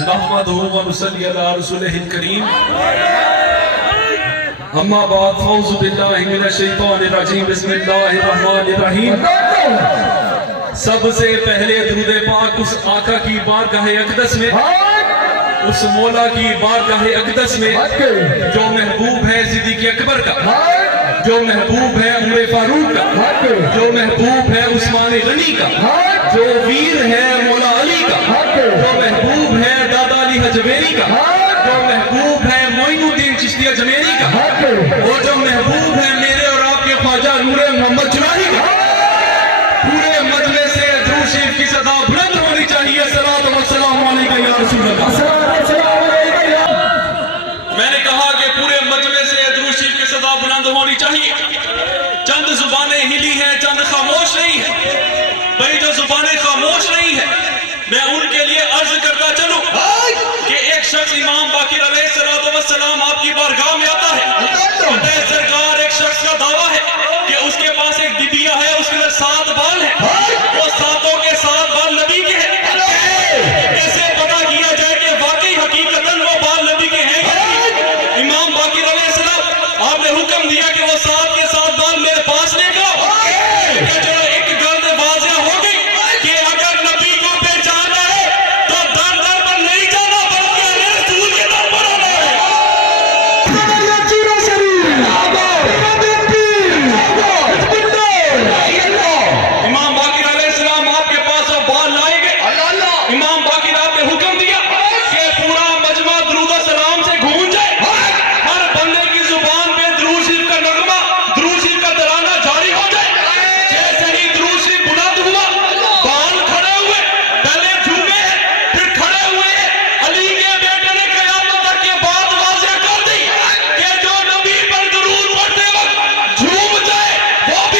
نحمدہ و نصلی علی رسولہ الکریم اما بعد فاعوذ باللہ من الشیطان الرجیم بسم اللہ الرحمن الرحیم سب سے پہلے درود پاک اس آقا کی بارگاہ اقدس میں، اس مولا کی بارگاہ اقدس میں جو محبوب ہے صدیق اکبر کا، جو محبوب ہے عمر فاروق کا، جو محبوب ہے عثمان غنی کا، جو ویر ہے مولا علی کا، جو محبوب ہے دادا علی حجویری کا، جو محبوب ہے معین الدین چشتی اجمیری کا، اور جو محبوب ہے میرے اور آپ کے خواجہ نور محمد چنانی کا، پورے مجلس سے درود شریف کی صدا بلند ہونی چاہیے۔ صلاۃ و سلام علیکہ یا رسول اللہ۔ میں نے کہا کہ پورے مجلس سے درود شریف کی صدا بلند ہونی چاہیے۔ چند زبانیں ہلی ہیں، چند خاموش نہیں ہیں۔ بھئی جو زبانیں خاموش نہیں ہیں میں ان کے لیے عرض کرتا چلوں کہ ایک شخص امام باقر علیہ السلام آپ کی بارگاہ میں آتا ہے، سرکار ایک شخص کا دعویٰ ہے کہ اس کے پاس ایک دبیا ہے، اس کے 7 بال ہیں، وہ ساتوں کے 7 بال نبی کے ہیں۔ کیسے پتا کیا جائے کہ واقعی حقیقتاً وہ بال نبی کے ہیں؟ امام باقر علیہ السلام آپ نے حکم دیا کہ وہ 7 کے 7 بال میرے پاس لے گا۔ ایک گرد واضح ہو گئی کہ اگر نبی کو پہچانا ہے تو در در پر نہیں جانا بلکہ رسول کے در پر آنا ہے۔ امام باقر علیہ السلام آپ کے پاس وہ بال لائے گئے۔ امام باقر آپ نے حکم دیا کہ پورا مجمع درود و سلام سے گونج جائے، ہر بندے کی زبان پہ درود شریف کا نغمہ، درود شریف کا ترانہ جاری ہو جائے۔ جیسے ہی درود شریف بلند ہوا، بال کھڑے ہوئے، پہلے جھومے پھر کھڑے ہوئے۔ علی کے بیٹے نے قیامت تک یہ بات واضح کر دی کہ جو نبی پر درود پڑھتے وقت جھوم جائے وہ بھی